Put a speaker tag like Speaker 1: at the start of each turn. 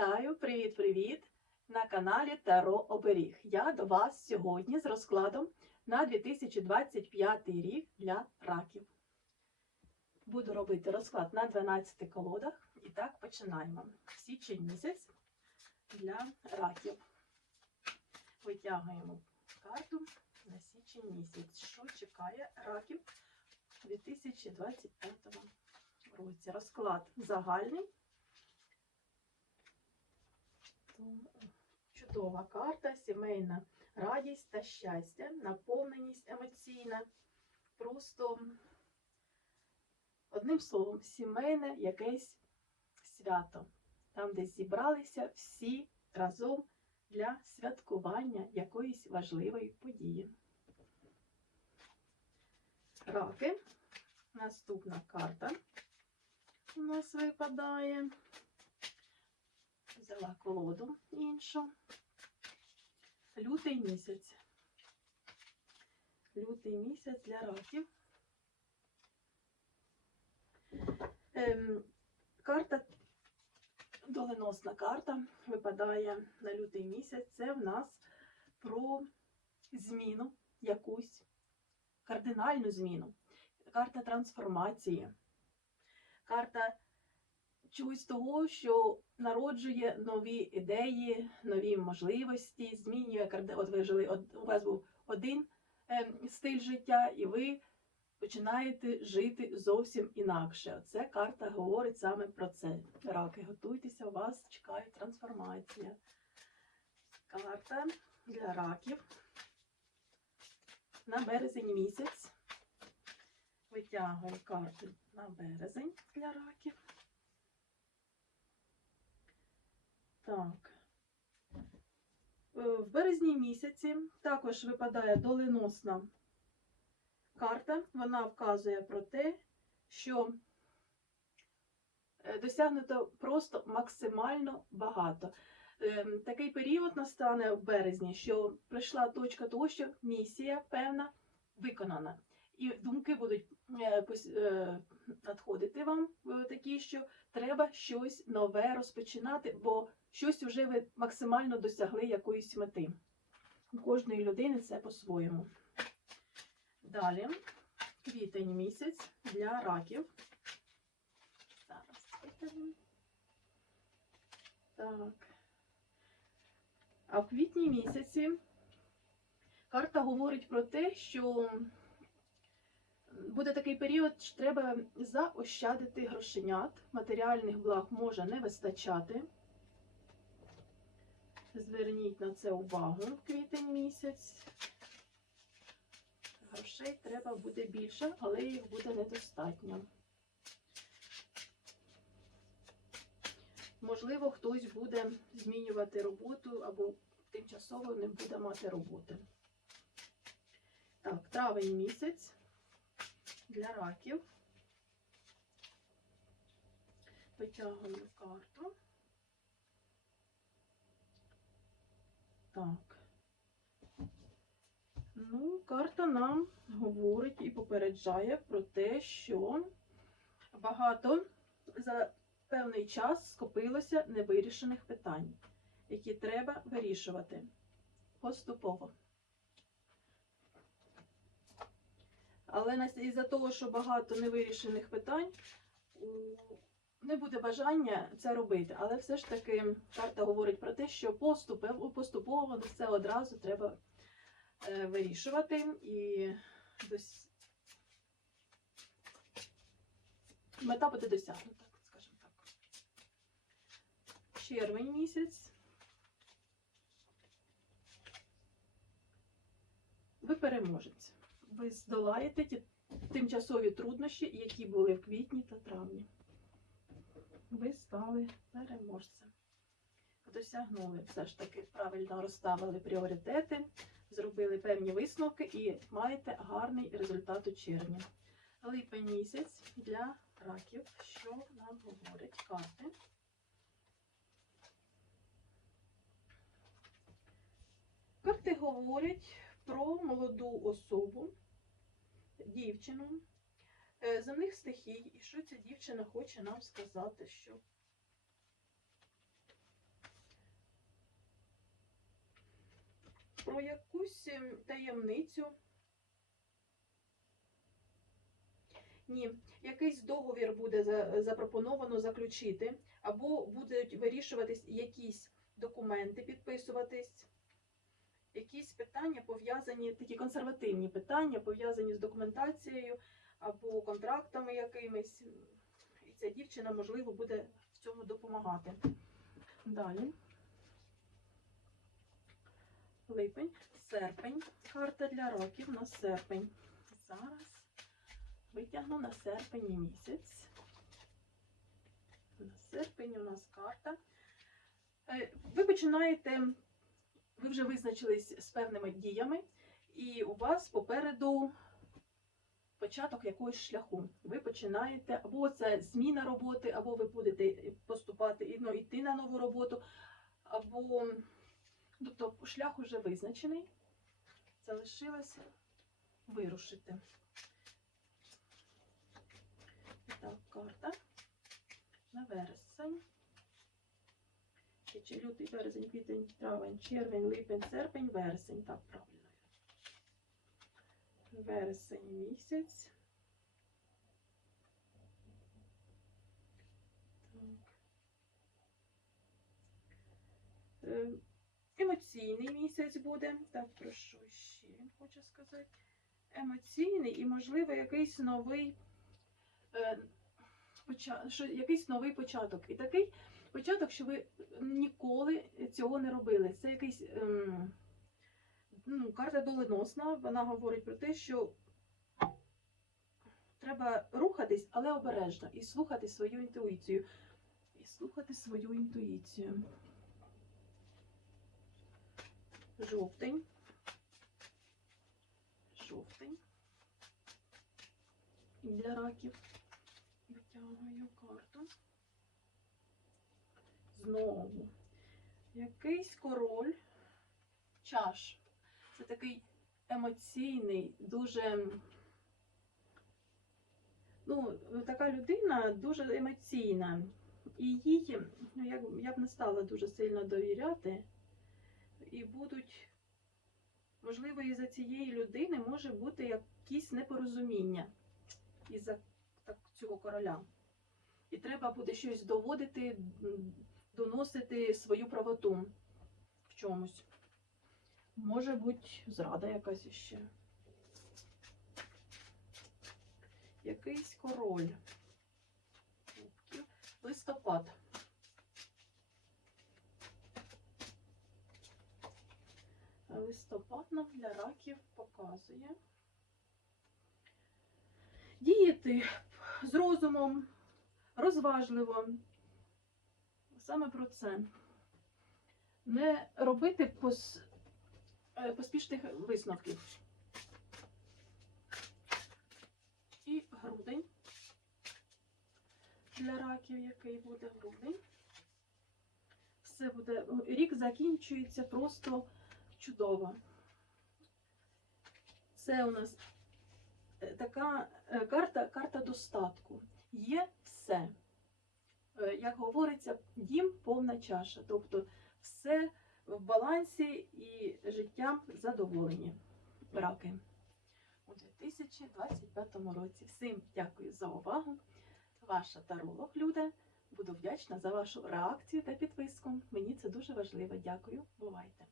Speaker 1: Вітаю, привіт-привіт! На каналі Таро Оберіг. Я до вас сьогодні з розкладом на 2025 рік для раків. Буду робити розклад на 12 колодах. І так починаємо. Січень місяць для раків. Витягуємо карту на січень місяць. Що чекає раків у 2025 році? Розклад загальний. Чудова карта, сімейна радість та щастя, наповненість емоційна. Просто, одним словом, сімейне якесь свято. Там, де зібралися всі разом для святкування якоїсь важливої події. Раки. Наступна карта у нас випадає. Взяла колоду іншу. Лютий місяць. Лютий місяць для раків. Ем, карта, доленосна карта випадає на лютий місяць. Це в нас про зміну якусь, кардинальну зміну. Карта трансформації. Карта чогось того, що народжує нові ідеї, нові можливості, змінює От ви жили, у вас був один ем, стиль життя, і ви починаєте жити зовсім інакше. Оце карта говорить саме про це. Раки, готуйтеся, вас чекає трансформація. Карта для раків на березень місяць. Витягую карту на березень для раків. Так. Е, В березні місяці також випадає доленосна карта. Вона вказує про те, що е, досягнуто просто максимально багато. Ем, Такий період настане в березні, що прийшла точка того, що місія певна виконана. І думки будуть е, надходити вам такі, що треба щось нове розпочинати, бо щось вже ви максимально досягли якоїсь мети. У кожної людини це по-своєму. Далі, квітень місяць для раків. Зараз витягну. Так. А в квітні місяці карта говорить про те, що буде такий період, що треба заощадити грошенят, матеріальних благ може не вистачати. Зверніть на це увагу в квітень місяць. Грошей треба буде більше, але їх буде недостатньо. Можливо, хтось буде змінювати роботу або тимчасово не буде мати роботи. Так, травень місяць для раків. Витягуємо карту. Так. Ну, карта нам говорить і попереджає про те, що багато за певний час скопилося невирішених питань, які треба вирішувати поступово. Але із-за того, що багато невирішених питань, у- не буде бажання це робити. Але все ж таки карта говорить про те, що поступово, поступово все одразу треба е, вирішувати і дос... мета буде досягнута, скажімо так. Червень місяць. Ви переможець. Ви здолаєте ті тимчасові труднощі, які були в квітні та травні. Ви стали переможцем. Досягнули все ж таки, правильно розставили пріоритети, зробили певні висновки і маєте гарний результат у червні. Липень місяць для раків, що нам говорять карти. Карти говорять про молоду особу, дівчину Е, земних стихій, і що ця дівчина хоче нам сказати, що про якусь ем, таємницю. Ні, якийсь договір буде запропоновано заключити, або будуть вирішуватись якісь документи, підписуватись, якісь питання пов'язані, такі консервативні питання, пов'язані з документацією, або контрактами якимись. І ця дівчина, можливо, буде в цьому допомагати. Далі. Липень, серпень. Карта для років на серпень. Зараз витягну на серпень місяць. На серпень у нас карта. Е, Ви починаєте, ви вже визначились з певними діями, і у вас попереду початок якогось шляху. Ви починаєте, або це зміна роботи, або ви будете поступати, ну, йти на нову роботу, або тобто шлях уже визначений. Залишилось вирушити. Так, карта на вересень. Лютий, березень, квітень, травень, червень, липень, серпень, вересень. Так, правильно. Вересень місяць. Так. Е, Емоційний місяць буде. Так, про що ще хоче сказати? Емоційний і, можливо, якийсь новий, е, що, якийсь новий початок. І такий початок, що ви ніколи цього не робили. Це якийсь ем, ну, карта доленосна. Вона говорить про те, що треба рухатись, але обережно, і слухати свою інтуїцію. І слухати свою інтуїцію. Жовтень. Жовтень. Для раків витягую карту. Знову. Якийсь король чаш. Це такий емоційний, дуже. Ну, така людина дуже емоційна. І їй ну, я, я б не стала дуже сильно довіряти. І будуть, можливо, із-за цієї людини може бути якісь непорозуміння із-за так, цього короля. І треба буде щось доводити, доносити свою правоту в чомусь. Може бути, зрада якась іще. Якийсь король. Листопад. Листопад нам для раків показує. Діяти з розумом, розважливо. Саме про це. Не робити пос... е, поспішних висновків. І грудень. Для раків, який буде грудень. Все буде. Рік закінчується просто чудово. Це у нас е, така е, карта, карта достатку. Є все. Як говориться, дім повна чаша. Тобто все в балансі і життям задоволені. Раки. У 2025 році. Всім дякую за увагу. Ваша таролог Люда. Буду вдячна за вашу реакцію та підписку. Мені це дуже важливо. Дякую. Бувайте!